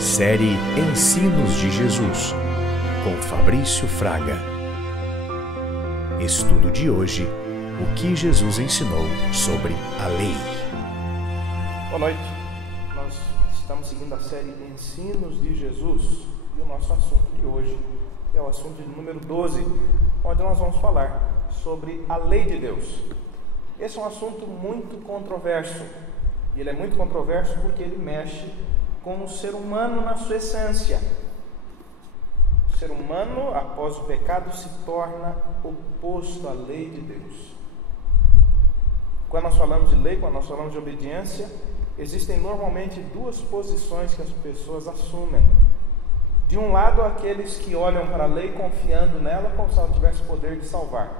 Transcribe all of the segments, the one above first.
Série Ensinos de Jesus, com Fabrício Fraga. Estudo de hoje: o que Jesus ensinou sobre a lei. Boa noite. Nós estamos seguindo a série Ensinos de Jesus e o nosso assunto de hoje é o assunto de número 12, onde nós vamos falar sobre a lei de Deus. Esse é um assunto muito controverso, e ele é muito controverso porque ele mexe com o ser humano na sua essência. O ser humano, após o pecado, se torna oposto à lei de Deus. Quando nós falamos de lei, quando nós falamos de obediência, existem normalmente duas posições que as pessoas assumem. De um lado, aqueles que olham para a lei confiando nela como se ela tivesse poder de salvar.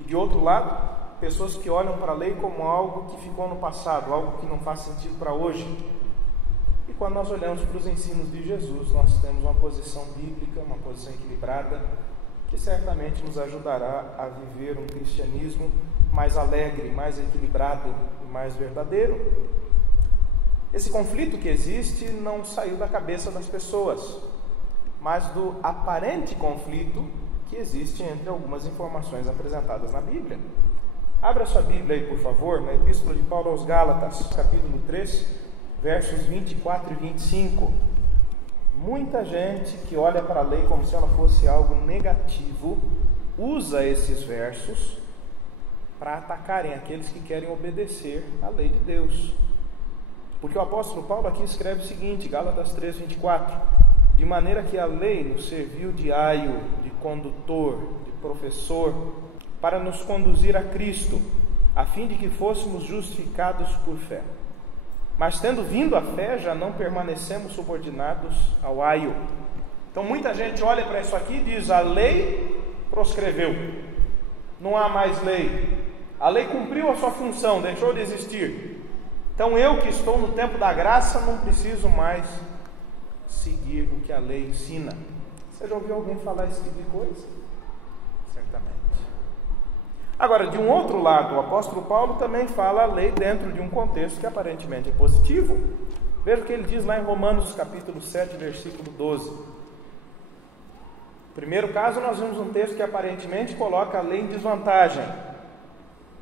E de outro lado, pessoas que olham para a lei como algo que ficou no passado, algo que não faz sentido para hoje. E quando nós olhamos para os ensinos de Jesus, nós temos uma posição bíblica, uma posição equilibrada, que certamente nos ajudará a viver um cristianismo mais alegre, mais equilibrado e mais verdadeiro. Esse conflito que existe não saiu da cabeça das pessoas, mas do aparente conflito que existe entre algumas informações apresentadas na Bíblia. Abra sua Bíblia aí, por favor, na Epístola de Paulo aos Gálatas, capítulo 3, versos 24 e 25. Muita gente que olha para a lei como se ela fosse algo negativo, usa esses versos para atacarem aqueles que querem obedecer à lei de Deus. Porque o apóstolo Paulo aqui escreve o seguinte, Gálatas 3, 24: de maneira que a lei nos serviu de aio, de condutor, de professor, para nos conduzir a Cristo, a fim de que fôssemos justificados por fé. Mas tendo vindo a fé, já não permanecemos subordinados ao aio. Então muita gente olha para isso aqui e diz: a lei proscreveu, não há mais lei, a lei cumpriu a sua função, deixou de existir. Então eu, que estou no tempo da graça, não preciso mais seguir o que a lei ensina. Você já ouviu alguém falar esse tipo de coisa? Certamente. Agora, de um outro lado, o apóstolo Paulo também fala a lei dentro de um contexto que aparentemente é positivo. Veja o que ele diz lá em Romanos capítulo 7, versículo 12. No primeiro caso, nós vemos um texto que aparentemente coloca a lei em desvantagem.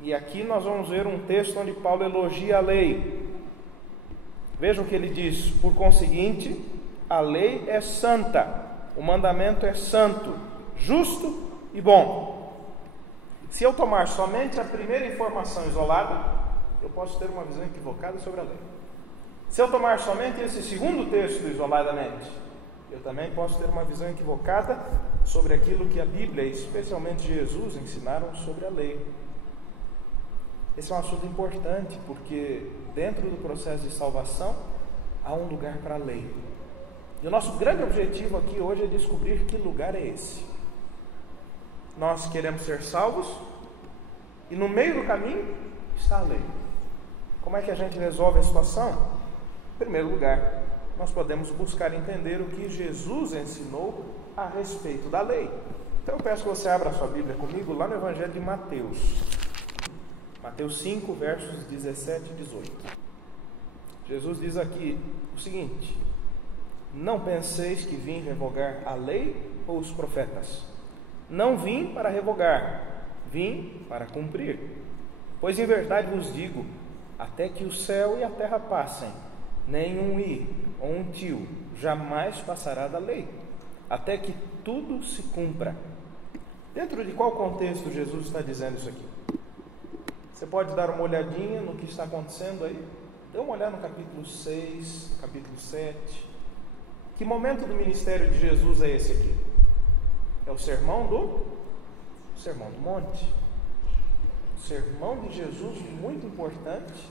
E aqui nós vamos ver um texto onde Paulo elogia a lei. Veja o que ele diz: por conseguinte, a lei é santa, o mandamento é santo, justo e bom. Se eu tomar somente a primeira informação isolada, eu posso ter uma visão equivocada sobre a lei. Se eu tomar somente esse segundo texto isoladamente, eu também posso ter uma visão equivocada sobre aquilo que a Bíblia, e especialmente Jesus, ensinaram sobre a lei. Esse é um assunto importante, porque dentro do processo de salvação há um lugar para a lei. E o nosso grande objetivo aqui hoje é descobrir que lugar é esse. Nós queremos ser salvos e no meio do caminho está a lei. Como é que a gente resolve a situação? Em primeiro lugar, nós podemos buscar entender o que Jesus ensinou a respeito da lei. Então eu peço que você abra a sua Bíblia comigo lá no Evangelho de Mateus. Mateus 5, versos 17 e 18. Jesus diz aqui o seguinte: não penseis que vim revogar a lei ou os profetas. Não vim para revogar, vim para cumprir. Pois em verdade vos digo, até que o céu e a terra passem, nem um i ou um tio jamais passará da lei, até que tudo se cumpra. Dentro de qual contexto Jesus está dizendo isso aqui? Você pode dar uma olhadinha no que está acontecendo aí? Dê uma olhada no capítulo 6, capítulo 7. Que momento do ministério de Jesus é esse aqui? É o sermão do monte. O sermão de Jesus, muito importante,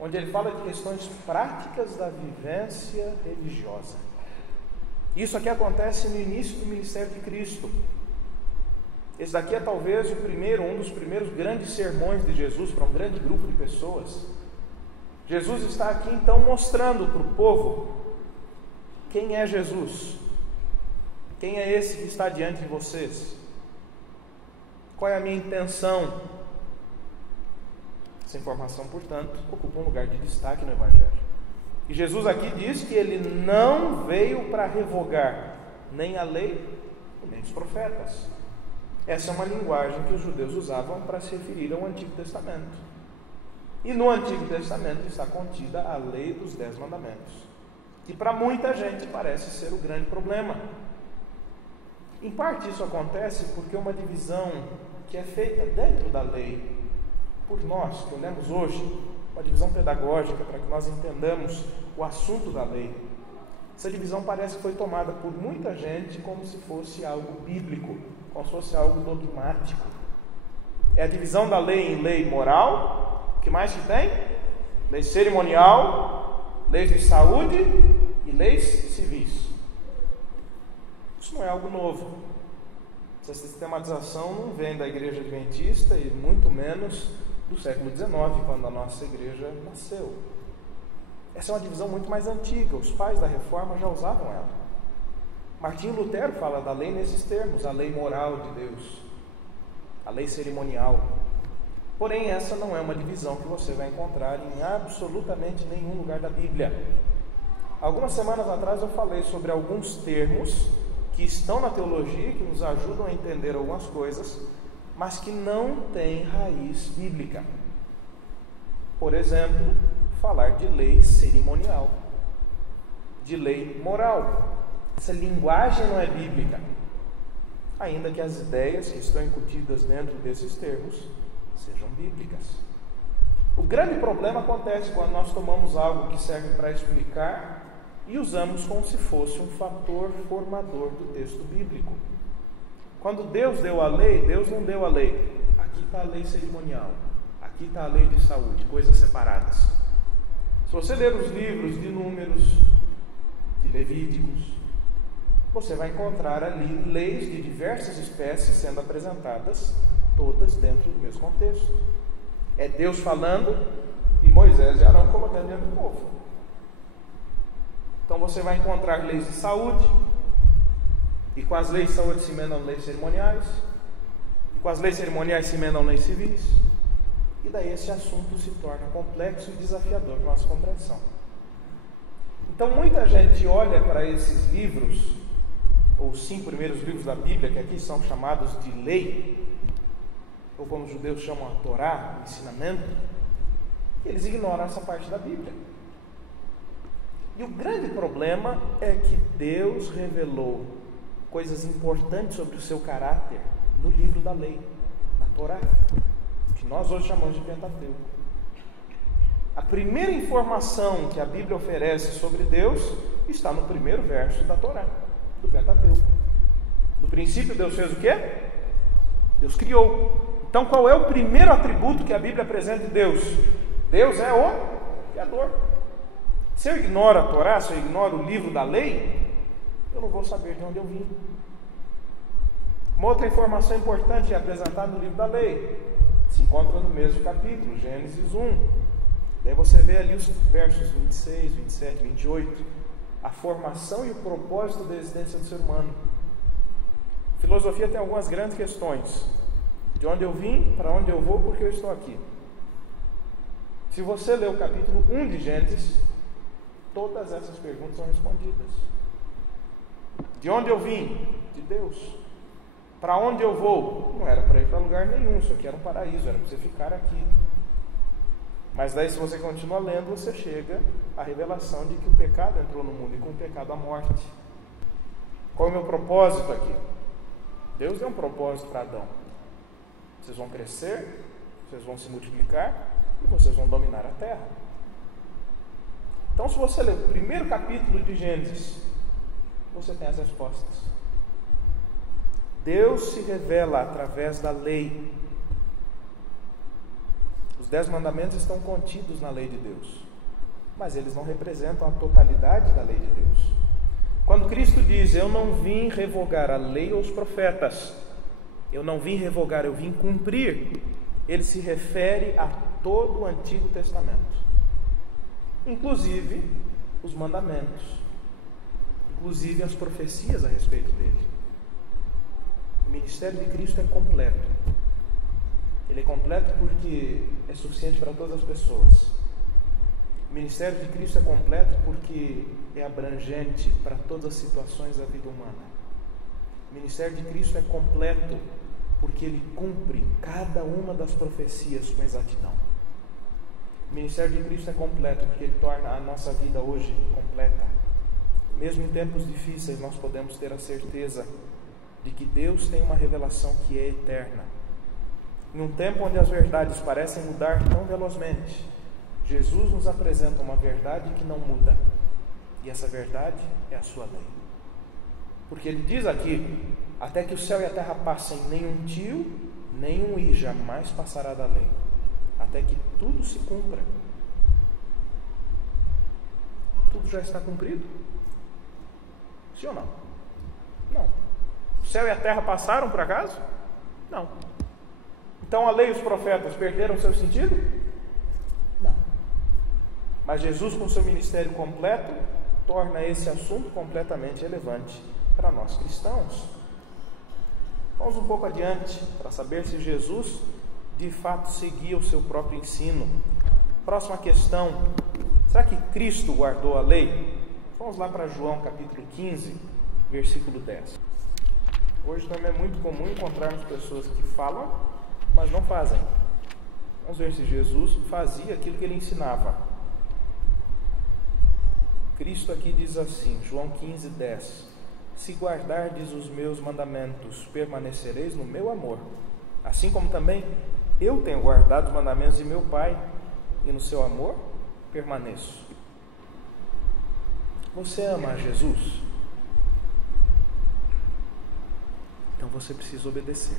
onde ele fala de questões práticas da vivência religiosa. Isso aqui acontece no início do ministério de Cristo. Esse daqui é talvez um dos primeiros grandes sermões de Jesus para um grande grupo de pessoas. Jesus está aqui então mostrando para o povo quem é Jesus. Quem é esse que está diante de vocês? Qual é a minha intenção? Essa informação, portanto, ocupa um lugar de destaque no Evangelho. E Jesus aqui diz que ele não veio para revogar nem a lei e nem os profetas. Essa é uma linguagem que os judeus usavam para se referir ao Antigo Testamento. E no Antigo Testamento está contida a lei dos 10 mandamentos, que para muita gente parece ser o grande problema. Em parte isso acontece porque uma divisão que é feita dentro da lei, por nós que olhamos hoje, uma divisão pedagógica para que nós entendamos o assunto da lei. Essa divisão parece que foi tomada por muita gente como se fosse algo bíblico, como se fosse algo dogmático. É a divisão da lei em lei moral. O que mais que tem? Lei cerimonial, leis de saúde e leis civis. Isso não é algo novo. Essa sistematização não vem da Igreja Adventista e muito menos do século XIX, quando a nossa igreja nasceu. Essa é uma divisão muito mais antiga. Os pais da Reforma já usavam ela. Martinho Lutero fala da lei nesses termos: a lei moral de Deus, a lei cerimonial. Porém, essa não é uma divisão que você vai encontrar em absolutamente nenhum lugar da Bíblia. Algumas semanas atrás eu falei sobre alguns termos que estão na teologia, que nos ajudam a entender algumas coisas, mas que não têm raiz bíblica. Por exemplo, falar de lei cerimonial, de lei moral. Essa linguagem não é bíblica, ainda que as ideias que estão incutidas dentro desses termos sejam bíblicas. O grande problema acontece quando nós tomamos algo que serve para explicar e usamos como se fosse um fator formador do texto bíblico. Quando Deus deu a lei, Deus não deu a lei. Aqui está a lei cerimonial, aqui está a lei de saúde, coisas separadas. Se você ler os livros de Números, de Levíticos, você vai encontrar ali leis de diversas espécies sendo apresentadas, todas dentro do mesmo contexto. É Deus falando e Moisés e Arão colocando dentro do povo. Então você vai encontrar leis de saúde, e com as leis de saúde se emendam leis cerimoniais, e com as leis cerimoniais se emendam leis civis, e daí esse assunto se torna complexo e desafiador para a nossa compreensão. Então muita gente olha para esses livros, ou os 5 primeiros livros da Bíblia, que aqui são chamados de lei, ou como os judeus chamam a Torá, o ensinamento, e eles ignoram essa parte da Bíblia. E o grande problema é que Deus revelou coisas importantes sobre o seu caráter no livro da lei, na Torá, que nós hoje chamamos de Pentateuco. A primeira informação que a Bíblia oferece sobre Deus está no primeiro verso da Torá, do Pentateuco. No princípio Deus fez o quê? Deus criou. Então qual é o primeiro atributo que a Bíblia apresenta de Deus? Deus é o Criador. Se eu ignoro a Torá, se eu ignoro o livro da lei, eu não vou saber de onde eu vim. Uma outra informação importante é apresentada no livro da lei. Se encontra no mesmo capítulo, Gênesis 1. Daí você vê ali os versos 26, 27, 28. A formação e o propósito da existência do ser humano. A filosofia tem algumas grandes questões. De onde eu vim, para onde eu vou, por que eu estou aqui. Se você ler o capítulo 1 de Gênesis, todas essas perguntas são respondidas. De onde eu vim? De Deus. Para onde eu vou? Não era para ir para lugar nenhum, isso aqui era um paraíso, era para você ficar aqui. Mas daí, se você continua lendo, você chega à revelação de que o pecado entrou no mundo, e com o pecado a morte. Qual é o meu propósito aqui? Deus deu um propósito para Adão. Vocês vão crescer, vocês vão se multiplicar e vocês vão dominar a terra. Então, se você ler o primeiro capítulo de Gênesis, você tem as respostas. Deus se revela através da lei. Os 10 mandamentos estão contidos na lei de Deus, mas eles não representam a totalidade da lei de Deus. Quando Cristo diz: eu não vim revogar a lei ou os profetas, eu não vim revogar, eu vim cumprir, ele se refere a todo o Antigo Testamento, inclusive os mandamentos, inclusive as profecias a respeito dele. O ministério de Cristo é completo. Ele é completo porque é suficiente para todas as pessoas. O ministério de Cristo é completo porque é abrangente para todas as situações da vida humana. O ministério de Cristo é completo porque ele cumpre cada uma das profecias com exatidão. O ministério de Cristo é completo porque ele torna a nossa vida hoje completa. Mesmo em tempos difíceis, nós podemos ter a certeza de que Deus tem uma revelação que é eterna. Em um tempo onde as verdades parecem mudar tão velozmente, Jesus nos apresenta uma verdade que não muda. E essa verdade é a sua lei. Porque ele diz aqui: até que o céu e a terra passem, nenhum tio, nenhum i jamais passará da lei, até que tudo se cumpra. Tudo já está cumprido? Sim ou não? Não. O céu e a terra passaram por acaso? Não. Então a lei e os profetas perderam seu sentido? Não. Mas Jesus, com seu ministério completo, torna esse assunto completamente relevante para nós cristãos. Vamos um pouco adiante para saber se Jesus de fato seguia o seu próprio ensino. Próxima questão: será que Cristo guardou a lei? Vamos lá para João capítulo 15, versículo 10. Hoje também é muito comum encontrarmos pessoas que falam, mas não fazem. Vamos ver se Jesus fazia aquilo que ele ensinava. Cristo aqui diz assim, João 15, 10: se guardardes os meus mandamentos, permanecereis no meu amor, assim como também eu tenho guardado os mandamentos de meu Pai, e no seu amor permaneço. Você ama a Jesus? Então você precisa obedecer.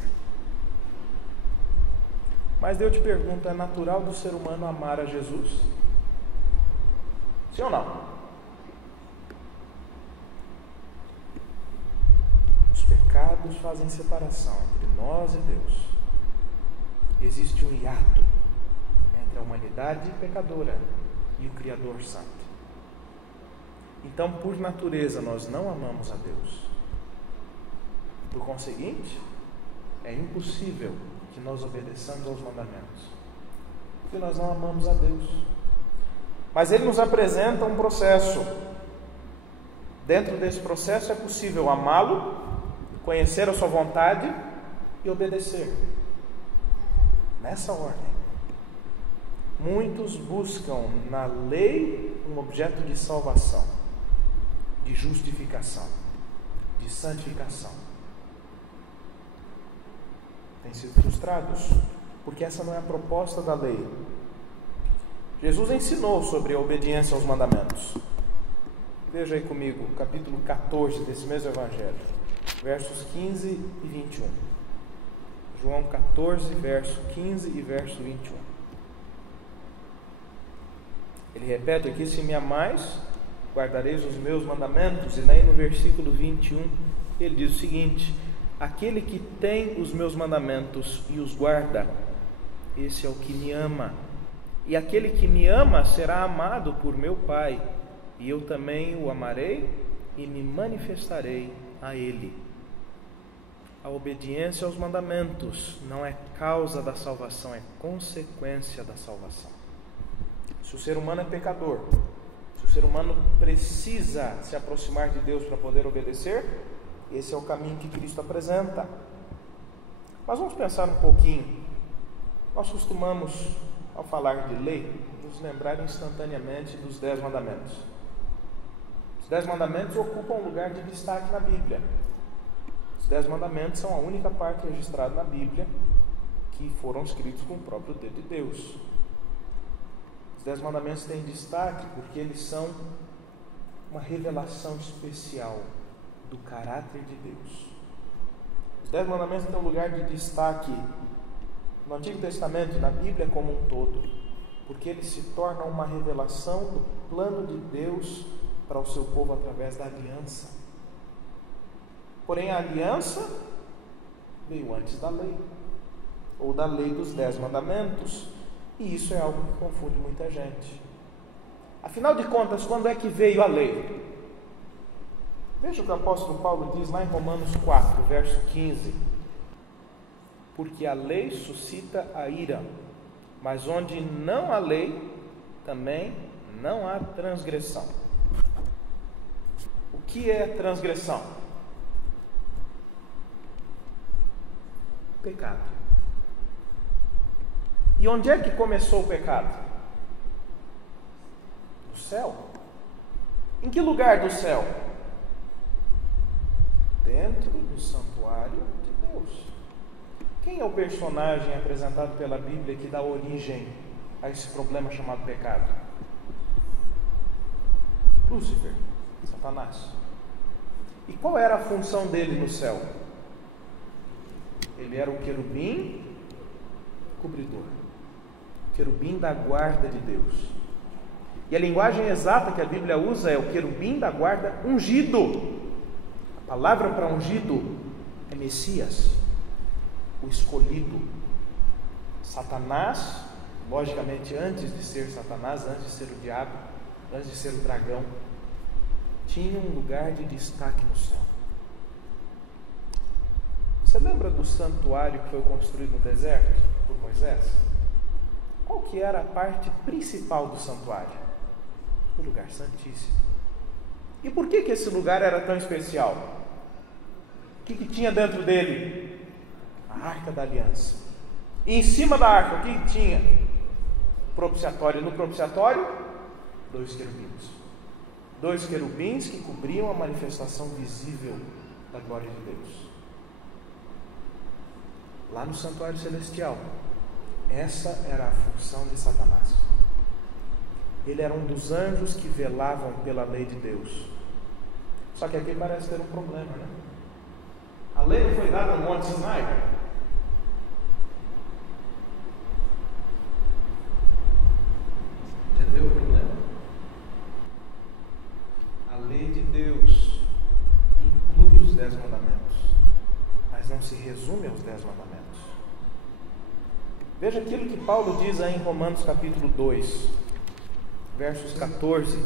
Mas eu te pergunto, é natural do ser humano amar a Jesus? Sim ou não? Os pecados fazem separação entre nós e Deus. Existe um hiato entre a humanidade pecadora e o Criador Santo. Então, por natureza, nós não amamos a Deus. Por conseguinte, é impossível que nós obedeçamos aos mandamentos, porque nós não amamos a Deus. Mas ele nos apresenta um processo. Dentro desse processo é possível amá-lo, conhecer a sua vontade e obedecer. Nessa ordem. Muitos buscam na lei um objeto de salvação, de justificação, de santificação. Têm sido frustrados, porque essa não é a proposta da lei. Jesus ensinou sobre a obediência aos mandamentos. Veja aí comigo, capítulo 14 desse mesmo evangelho, versos 15 e 21. João 14, verso 15 e verso 21. Ele repete aqui: se me amais, guardareis os meus mandamentos. E daí no versículo 21 ele diz o seguinte: aquele que tem os meus mandamentos e os guarda, esse é o que me ama. E aquele que me ama será amado por meu Pai, e eu também o amarei e me manifestarei a ele. A obediência aos mandamentos não é causa da salvação, é consequência da salvação. Se o ser humano é pecador, se o ser humano precisa se aproximar de Deus para poder obedecer, esse é o caminho que Cristo apresenta. Mas vamos pensar um pouquinho. Nós costumamos, ao falar de lei, nos lembrar instantaneamente dos 10 mandamentos. Os 10 mandamentos ocupam um lugar de destaque na Bíblia. Os 10 mandamentos são a única parte registrada na Bíblia que foram escritos com o próprio dedo de Deus. Os 10 mandamentos têm destaque porque eles são uma revelação especial do caráter de Deus. Os 10 mandamentos têm um lugar de destaque no Antigo Testamento, na Bíblia como um todo, porque eles se tornam uma revelação do plano de Deus para o seu povo através da aliança. Porém, a aliança veio antes da lei, ou da lei dos 10 mandamentos, e isso é algo que confunde muita gente. Afinal de contas, quando é que veio a lei? Veja o que o apóstolo Paulo diz lá em Romanos 4, verso 15. Porque a lei suscita a ira, mas onde não há lei, também não há transgressão. O que é transgressão? Pecado. E onde é que começou o pecado? No céu. Em que lugar do céu? Dentro do santuário de Deus. Quem é o personagem apresentado pela Bíblia que dá origem a esse problema chamado pecado? Lúcifer, Satanás. E qual era a função dele no céu? Ele era o querubim cobridor, querubim da guarda de Deus. E a linguagem exata que a Bíblia usa é o querubim da guarda ungido. A palavra para ungido é Messias, o escolhido. Satanás, logicamente antes de ser Satanás, antes de ser o diabo, antes de ser o dragão, tinha um lugar de destaque no céu. Você lembra do santuário que foi construído no deserto por Moisés? Qual que era a parte principal do santuário? O lugar santíssimo. E por que esse lugar era tão especial? O que tinha dentro dele? A Arca da Aliança. E em cima da arca, o que tinha? Propiciatório. No propiciatório, 2 querubins. 2 querubins que cobriam a manifestação visível da glória de Deus. Lá no santuário celestial, essa era a função de Satanás. Ele era um dos anjos que velavam pela lei de Deus. Só que aqui parece ter um problema, né? A lei não foi dada no Monte Sinai. Entendeu o problema? A lei de Deus inclui os 10 mandamentos, mas não se resume aos 10 mandamentos. Veja aquilo que Paulo diz aí em Romanos capítulo 2, versos 14.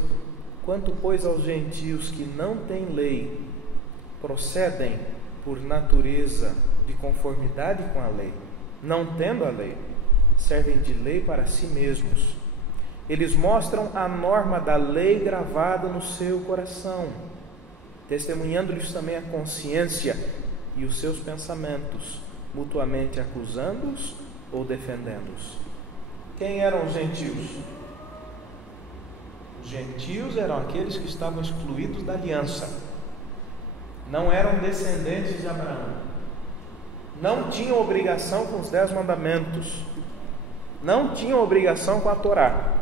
Quanto, pois, aos gentios que não têm lei, procedem por natureza de conformidade com a lei, não tendo a lei, servem de lei para si mesmos. Eles mostram a norma da lei gravada no seu coração, testemunhando-lhes também a consciência e os seus pensamentos, mutuamente acusando-os ou defendendo-os. Quem eram os gentios? Os gentios eram aqueles que estavam excluídos da aliança, não eram descendentes de Abraão, não tinham obrigação com os 10 mandamentos, não tinham obrigação com a Torá,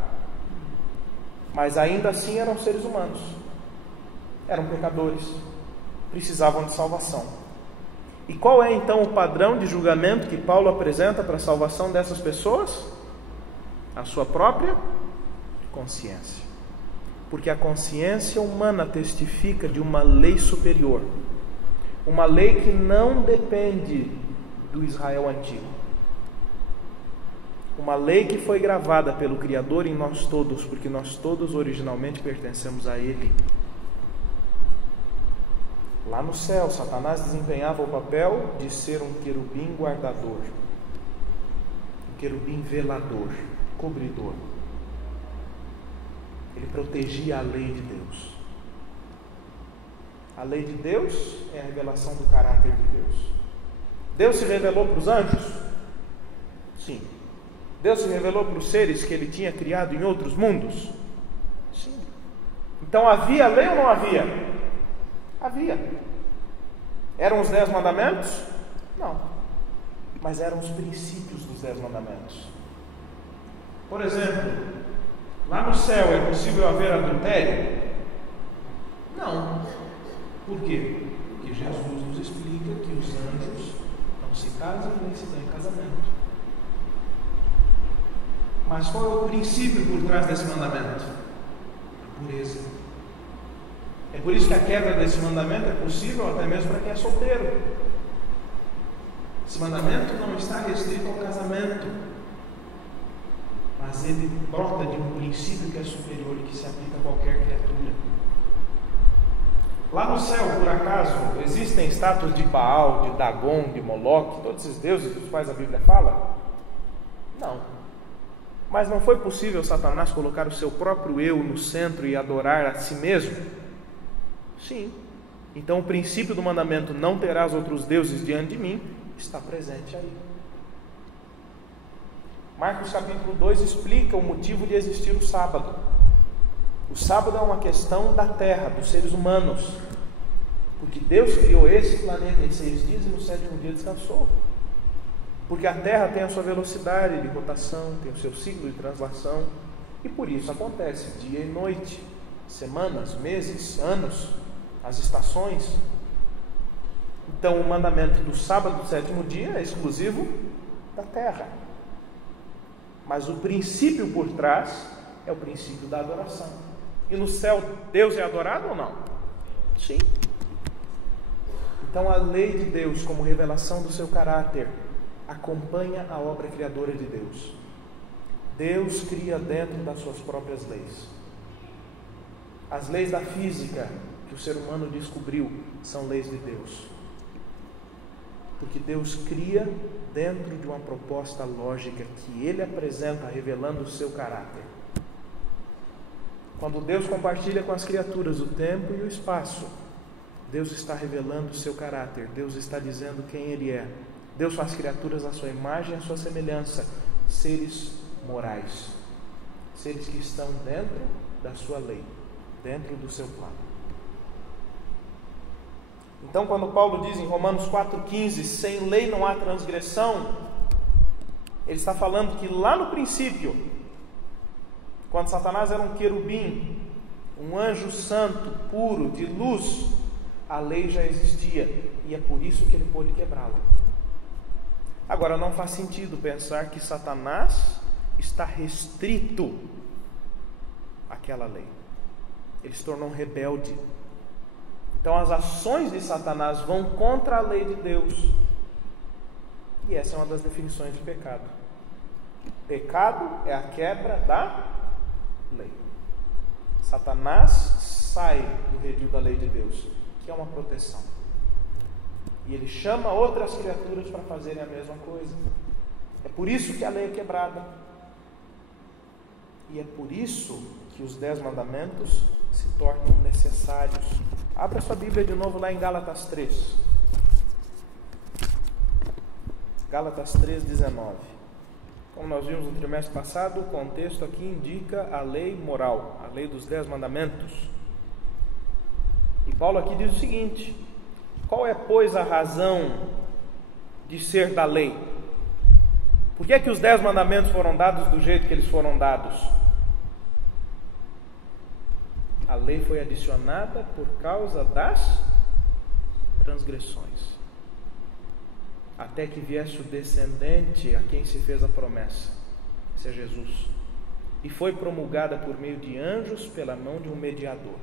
mas ainda assim eram seres humanos, eram pecadores, precisavam de salvação. E qual é então o padrão de julgamento que Paulo apresenta para a salvação dessas pessoas? A sua própria consciência. Porque a consciência humana testifica de uma lei superior, uma lei que não depende do Israel antigo, uma lei que foi gravada pelo Criador em nós todos, porque nós todos originalmente pertencemos a Ele. Lá no céu, Satanás desempenhava o papel de ser um querubim guardador, um querubim velador, cobridor. Ele protegia a lei de Deus. A lei de Deus é a revelação do caráter de Deus. Deus se revelou para os anjos? Sim. Deus se revelou para os seres que Ele tinha criado em outros mundos? Sim. Então havia lei ou não havia? Havia. Eram os 10 mandamentos? Não. Mas eram os princípios dos 10 mandamentos. Por exemplo, lá no céu é possível haver adultério? Não. Por quê? Porque Jesus nos explica que os anjos não se casam nem se dão em casamento. Mas qual é o princípio por trás desse mandamento? A pureza. É por isso que a quebra desse mandamento é possível até mesmo para quem é solteiro. Esse mandamento não está restrito ao casamento, mas ele brota de um princípio que é superior e que se aplica a qualquer criatura. Lá no céu, por acaso, existem estátuas de Baal, de Dagon, de Moloque, todos esses deuses dos quais a Bíblia fala? Não. Mas não foi possível Satanás colocar o seu próprio eu no centro e adorar a si mesmo? Sim. Então o princípio do mandamento, não terás outros deuses diante de mim, está presente aí. Marcos capítulo 2 explica o motivo de existir o sábado. O sábado é uma questão da terra, dos seres humanos. Porque Deus criou esse planeta em 6 dias e no 7º dia descansou. Porque a terra tem a sua velocidade de rotação, tem o seu ciclo de translação. E por isso acontece dia e noite, semanas, meses, anos, as estações. Então o mandamento do sábado do 7º dia é exclusivo da terra. Mas o princípio por trás é o princípio da adoração. E no céu Deus é adorado ou não? Sim. Então a lei de Deus, como revelação do seu caráter, acompanha a obra criadora de Deus. Deus cria dentro das suas próprias leis. As leis da física que o ser humano descobriu são leis de Deus. Porque Deus cria dentro de uma proposta lógica que Ele apresenta, revelando o seu caráter. Quando Deus compartilha com as criaturas o tempo e o espaço, Deus está revelando o seu caráter, Deus está dizendo quem Ele é. Deus faz criaturas à sua imagem e à sua semelhança, seres morais, seres que estão dentro da sua lei, dentro do seu plano. Então, quando Paulo diz em Romanos 4,15, sem lei não há transgressão, ele está falando que lá no princípio, quando Satanás era um querubim, um anjo santo, puro, de luz, a lei já existia, e é por isso que ele pôde quebrá-la. Agora, não faz sentido pensar que Satanás está restrito àquela lei. Ele se tornou um rebelde. Então as ações de Satanás vão contra a lei de Deus. E essa é uma das definições de pecado. Pecado é a quebra da lei. Satanás sai do redil da lei de Deus, que é uma proteção. E ele chama outras criaturas para fazerem a mesma coisa. É por isso que a lei é quebrada. E é por isso que os 10 mandamentos se tornam necessários. Abra sua Bíblia de novo lá em Gálatas 3. Gálatas 3:19. Como nós vimos no trimestre passado, o contexto aqui indica a lei moral, a lei dos 10 mandamentos. E Paulo aqui diz o seguinte: qual é, pois, a razão de ser da lei? Por que é que os 10 mandamentos foram dados do jeito que eles foram dados? A lei foi adicionada por causa das transgressões, até que viesse o descendente a quem se fez a promessa, esse é Jesus, e foi promulgada por meio de anjos pela mão de um mediador.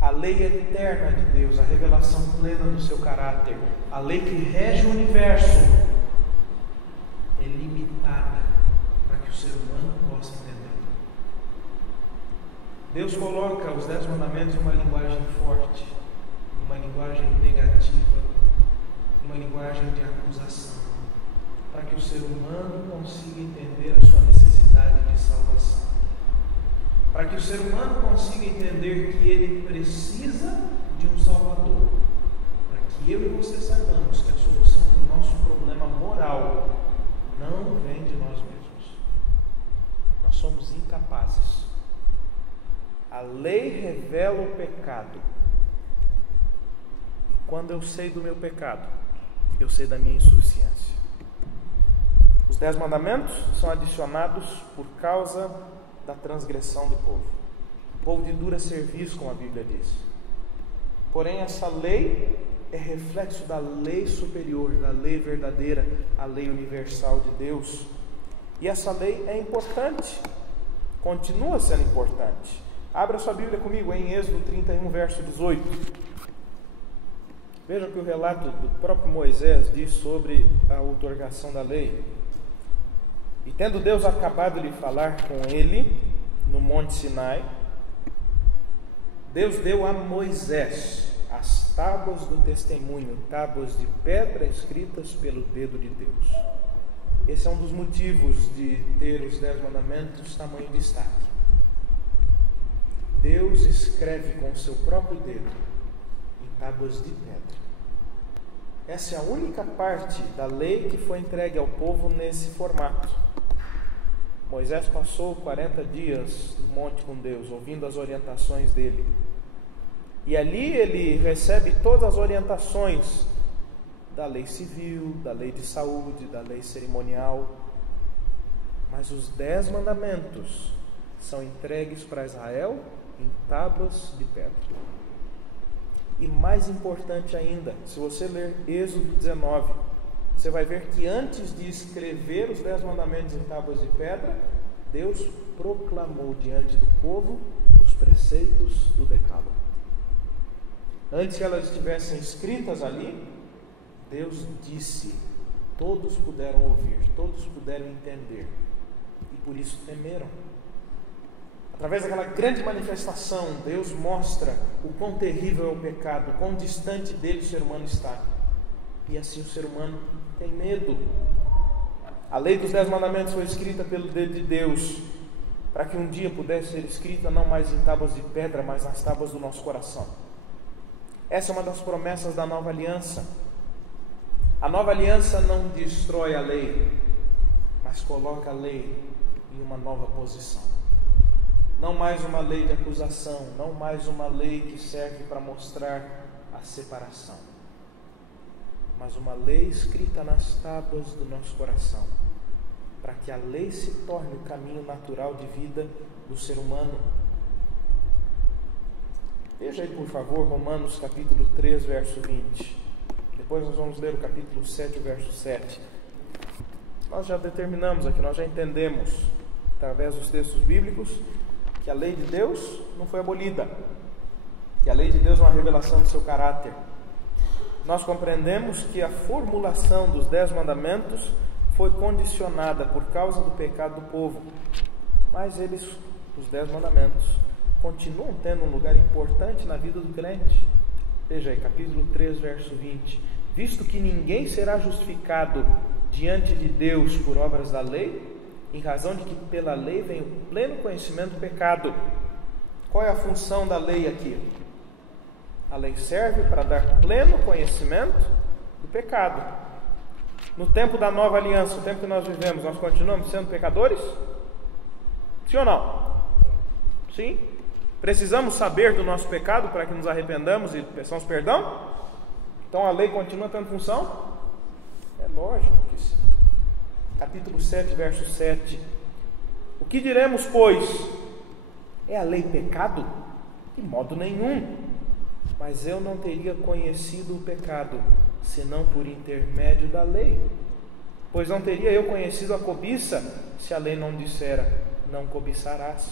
A lei eterna de Deus, a revelação plena do seu caráter, a lei que rege o universo, é limitada para que o ser humano possa entender. Deus coloca os 10 mandamentos em uma linguagem forte, uma linguagem negativa, uma linguagem de acusação, para que o ser humano consiga entender a sua necessidade de salvação, para que o ser humano consiga entender que ele precisa de um Salvador, para que eu e você saibamos que a solução para o nosso problema moral não vem de nós mesmos. Nós somos incapazes. A lei revela o pecado. E quando eu sei do meu pecado, eu sei da minha insuficiência. Os 10 mandamentos são adicionados por causa da transgressão do povo. O povo de dura serviço, como a Bíblia diz. Porém, essa lei é reflexo da lei superior, da lei verdadeira, a lei universal de Deus. E essa lei é importante, continua sendo importante. Abra sua Bíblia comigo em Êxodo 31, verso 18. Veja que o relato do próprio Moisés diz sobre a outorgação da lei. E tendo Deus acabado de falar com ele no Monte Sinai, Deus deu a Moisés as tábuas do testemunho, tábuas de pedra escritas pelo dedo de Deus. esse é um dos motivos de ter os 10 mandamentos tamanho destaque. Deus escreve com o seu próprio dedo em tábuas de pedra. Essa é a única parte da lei que foi entregue ao povo nesse formato. Moisés passou 40 dias no monte com Deus, ouvindo as orientações dele. E ali ele recebe todas as orientações da lei civil, da lei de saúde, da lei cerimonial. Mas os 10 mandamentos são entregues para Israel em tábuas de pedra. E mais importante ainda, se você ler Êxodo 19, você vai ver que antes de escrever os 10 mandamentos em tábuas de pedra, Deus proclamou diante do povo os preceitos do Decálogo. Antes que elas estivessem escritas ali, Deus disse, todos puderam ouvir, todos puderam entender, e por isso temeram. Através daquela grande manifestação, Deus mostra o quão terrível é o pecado, o quão distante dele o ser humano está. E assim o ser humano tem medo. A lei dos 10 mandamentos foi escrita pelo dedo de Deus, para que um dia pudesse ser escrita não mais em tábuas de pedra, mas nas tábuas do nosso coração. Essa é uma das promessas da nova aliança. A nova aliança não destrói a lei, mas coloca a lei em uma nova posição. Não mais uma lei de acusação, não mais uma lei que serve para mostrar a separação, mas uma lei escrita nas tábuas do nosso coração, para que a lei se torne o caminho natural de vida do ser humano. Veja aí, por favor, Romanos capítulo 3, verso 20. Depois nós vamos ler o capítulo 7, verso 7. Nós já determinamos aqui, nós já entendemos, através dos textos bíblicos, que a lei de Deus não foi abolida, que a lei de Deus é uma revelação do seu caráter. Nós compreendemos que a formulação dos 10 mandamentos foi condicionada por causa do pecado do povo, mas eles, os 10 mandamentos, continuam tendo um lugar importante na vida do crente. Veja aí, capítulo 3, verso 20. Visto que ninguém será justificado diante de Deus por obras da lei, em razão de que pela lei vem o pleno conhecimento do pecado. Qual é a função da lei aqui? A lei serve para dar pleno conhecimento do pecado. No tempo da nova aliança, o tempo que nós vivemos, nós continuamos sendo pecadores? Sim ou não? Sim? Precisamos saber do nosso pecado para que nos arrependamos e peçamos perdão? Então a lei continua tendo função? É lógico que sim. Capítulo 7, verso 7. O que diremos, pois? É a lei pecado? De modo nenhum. Mas eu não teria conhecido o pecado, senão por intermédio da lei. Pois não teria eu conhecido a cobiça, se a lei não dissera, não cobiçarás.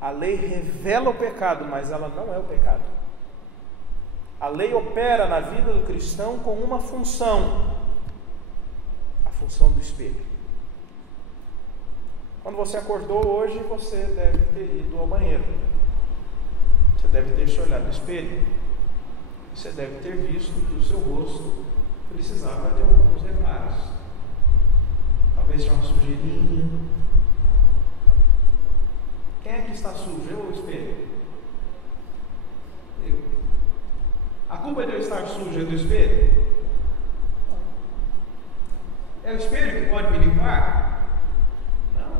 A lei revela o pecado, mas ela não é o pecado. A lei opera na vida do cristão com uma função, a função do espelho. Quando você acordou hoje, você deve ter ido ao banheiro. Você deve ter se olhado no espelho. Você deve ter visto que o seu rosto precisava de alguns reparos. Talvez tinha uma sujeirinha. Quem é que está sujo? Eu ou o espelho? Eu. A culpa de eu estar sujo é do espelho? É o espelho que pode me limpar? Não.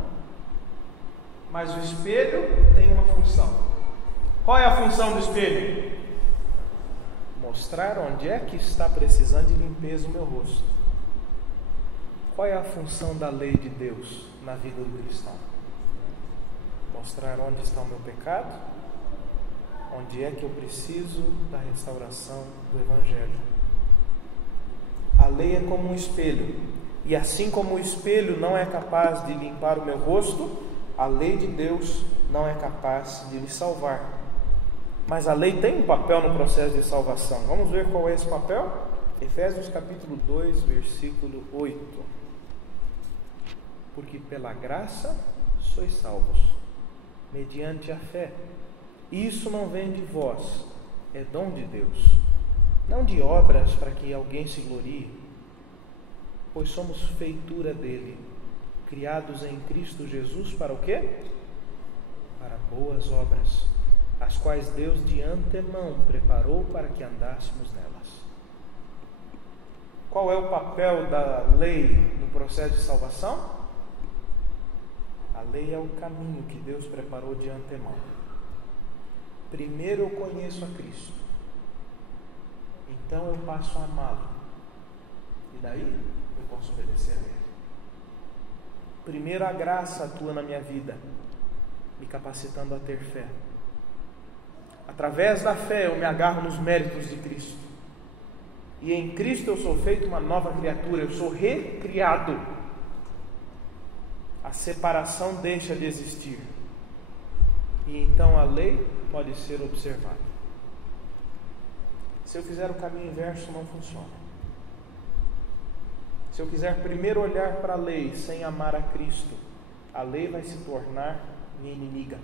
Mas o espelho tem uma função. Qual é a função do espelho? Mostrar onde é que está precisando de limpeza o meu rosto. Qual é a função da lei de Deus na vida do cristão? Mostrar onde está o meu pecado, onde é que eu preciso da restauração do Evangelho. A lei é como um espelho, e assim como o espelho não é capaz de limpar o meu rosto, a lei de Deus não é capaz de me salvar. Mas a lei tem um papel no processo de salvação. Vamos ver qual é esse papel? Efésios capítulo 2, versículo 8. Porque pela graça sois salvos, mediante a fé. Isso não vem de vós, é dom de Deus, não de obras para que alguém se glorie, Pois somos feitura dele, criados em Cristo Jesus para o quê? Para boas obras, as quais Deus de antemão preparou para que andássemos nelas. Qual é o papel da lei no processo de salvação? A lei é o caminho que Deus preparou de antemão. Primeiro eu conheço a Cristo, então eu passo a amá-lo, e daí eu posso obedecer a Ele. Primeiro a graça atua na minha vida, me capacitando a ter fé. Através da fé eu me agarro nos méritos de Cristo, e em Cristo eu sou feito uma nova criatura, eu sou recriado. A separação deixa de existir, e então a lei pode ser observada. Se eu fizer o caminho inverso, não funciona. Se eu quiser primeiro olhar para a lei sem amar a Cristo, a lei vai se tornar minha inimiga.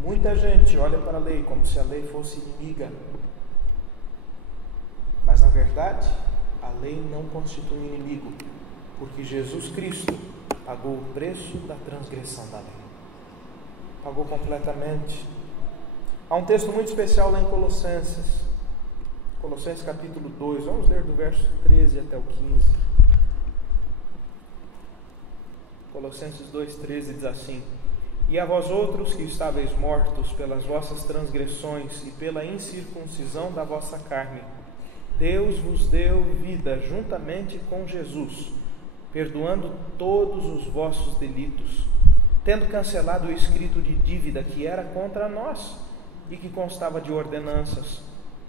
Muita gente olha para a lei como se a lei fosse inimiga, mas na verdade a lei não constitui um inimigo, porque Jesus Cristo pagou o preço da transgressão da lei. Pagou completamente. Há um texto muito especial lá em Colossenses capítulo 2, vamos ler do verso 13 até o 15. Colossenses 2,13 diz assim: E a vós outros que estáveis mortos pelas vossas transgressões e pela incircuncisão da vossa carne, Deus vos deu vida juntamente com Jesus, perdoando todos os vossos delitos, tendo cancelado o escrito de dívida que era contra nós e que constava de ordenanças,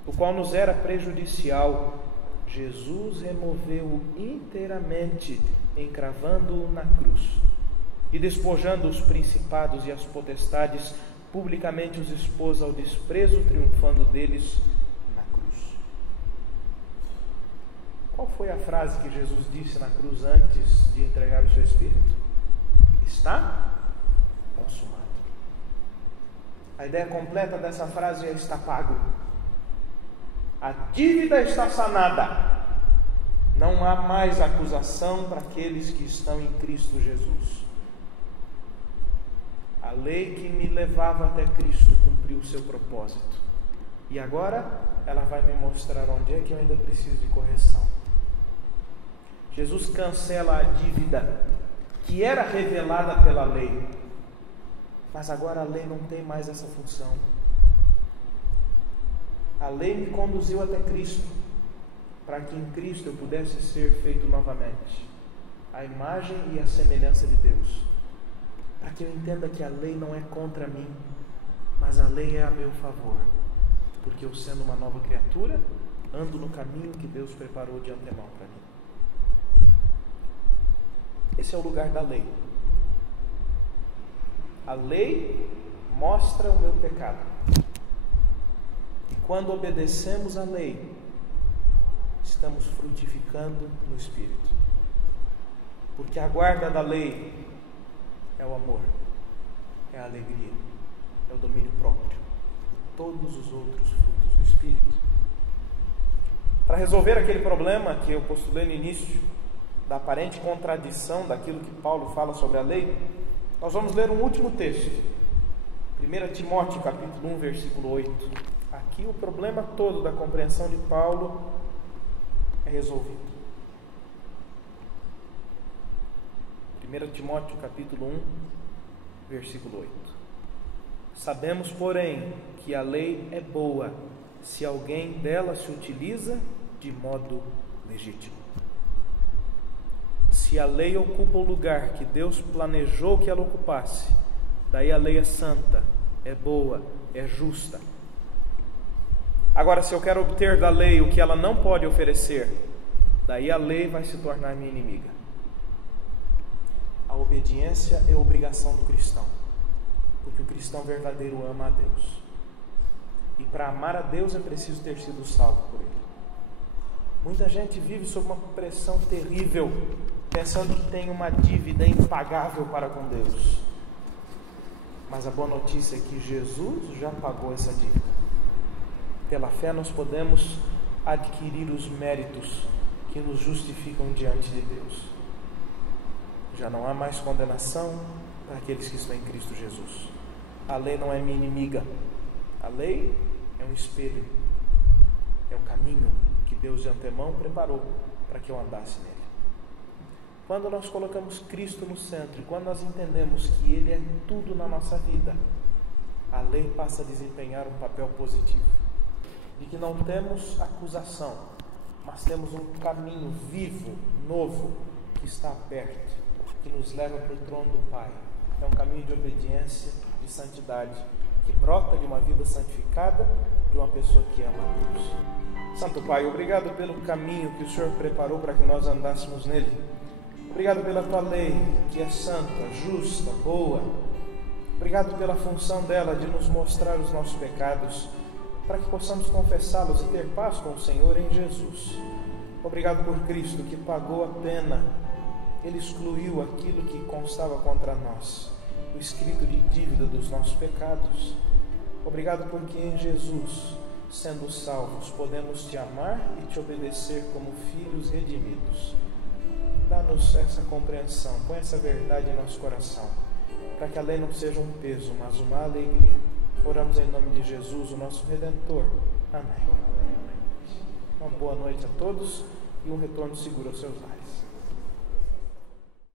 o qual nos era prejudicial. Jesus removeu-o inteiramente, encravando-o na cruz, e despojando os principados e as potestades, publicamente os expôs ao desprezo, triunfando deles na cruz. Qual foi a frase que Jesus disse na cruz antes de entregar o seu Espírito? Está consumado. A ideia completa dessa frase é: está pago. A dívida está sanada. Não há mais acusação para aqueles que estão em Cristo Jesus. A lei que me levava até Cristo cumpriu o seu propósito. E agora ela vai me mostrar onde é que eu ainda preciso de correção. Jesus cancela a dívida que era revelada pela lei, mas agora a lei não tem mais essa função. A lei me conduziu até Cristo, para que em Cristo eu pudesse ser feito novamente a imagem e a semelhança de Deus, para que eu entenda que a lei não é contra mim, mas a lei é a meu favor, porque eu, sendo uma nova criatura, ando no caminho que Deus preparou de antemão para mim. Esse é o lugar da lei. A lei mostra o meu pecado. E quando obedecemos à lei, estamos frutificando no Espírito. Porque a guarda da lei é o amor, é a alegria, é o domínio próprio e todos os outros frutos do Espírito. Para resolver aquele problema que eu postulei no início, da aparente contradição daquilo que Paulo fala sobre a lei, nós vamos ler um último texto, 1 Timóteo capítulo 1, versículo 8. Aqui o problema todo da compreensão de Paulo é resolvido. 1 Timóteo capítulo 1, versículo 8. Sabemos, porém, que a lei é boa, se alguém dela se utiliza de modo legítimo. Se a lei ocupa o lugar que Deus planejou que ela ocupasse, daí a lei é santa, é boa, é justa. Agora, se eu quero obter da lei o que ela não pode oferecer, daí a lei vai se tornar minha inimiga. A obediência é obrigação do cristão, porque o cristão verdadeiro ama a Deus. E para amar a Deus é preciso ter sido salvo por Ele. Muita gente vive sob uma pressão terrível, pensando que tem uma dívida impagável para com Deus. Mas a boa notícia é que Jesus já pagou essa dívida. Pela fé nós podemos adquirir os méritos que nos justificam diante de Deus. Já não há mais condenação para aqueles que estão em Cristo Jesus. A lei não é minha inimiga. A lei é um espelho, é um caminho que Deus de antemão preparou para que eu andasse nele. Quando nós colocamos Cristo no centro, quando nós entendemos que Ele é tudo na nossa vida, a lei passa a desempenhar um papel positivo. De que não temos acusação, mas temos um caminho vivo, novo, que está aberto, que nos leva para o trono do Pai. É um caminho de obediência, de santidade, que brota de uma vida santificada, de uma pessoa que ama a Deus. Santo Pai, obrigado pelo caminho que o Senhor preparou para que nós andássemos nele. Obrigado pela Tua lei, que é santa, justa, boa. Obrigado pela função dela de nos mostrar os nossos pecados, para que possamos confessá-los e ter paz com o Senhor em Jesus. Obrigado por Cristo, que pagou a pena. Ele excluiu aquilo que constava contra nós, o escrito de dívida dos nossos pecados. Obrigado porque em Jesus, sendo salvos, podemos Te amar e Te obedecer como filhos redimidos. Dá-nos essa compreensão, põe essa verdade em nosso coração, para que a lei não seja um peso, mas uma alegria. Oramos em nome de Jesus, o nosso Redentor. Amém. Uma boa noite a todos e um retorno seguro aos seus lares.